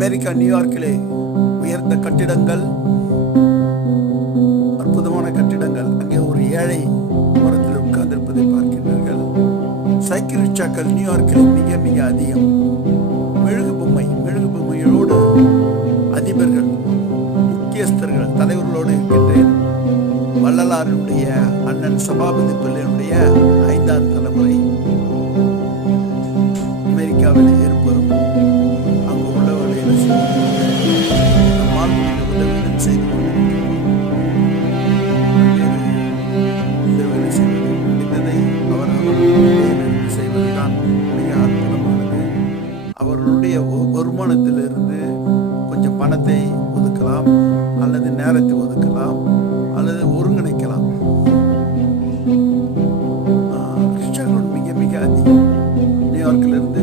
America நியூயார்க்கிலே உயர்ந்த கட்டிடங்கள், அற்புதமான கட்டிடங்கள். அங்கே ஒரு ஏழை ஓரத்தில் உட்கார்ந்திருப்பதை பார்க்கின்றீர்கள். சைக்கிள் ரிக்ஷாக்கள் நியூயார்க்கில் மிக மிக அதிகம். மெழுகுபொம்மைகளோடு அதிபர்கள், முக்கியஸ்தர்கள், தலைவர்களோடு இருக்கின்றேன். வள்ளலாருடைய அண்ணன் சபாபதி பிள்ளையினுடைய 5ஆம் தலைமுறை அமெரிக்காவில் இருப்பதும் அங்கு உள்ளவர்களை உதவிகள் செய்து முடிந்ததை அவர்கள் செய்வதுதான் மிக அற்புதமானது. அவர்களுடைய வருமானத்திலிருந்து கொஞ்சம் பணத்தை ஒதுக்கலாம், அல்லது நேரத்தை ஒதுக்கலாம், அல்லது ஒருங்கிணைக்கலாம். ரிக்ஷாக்கள் மிக மிக அதிகம். நியூயார்க்கிலிருந்து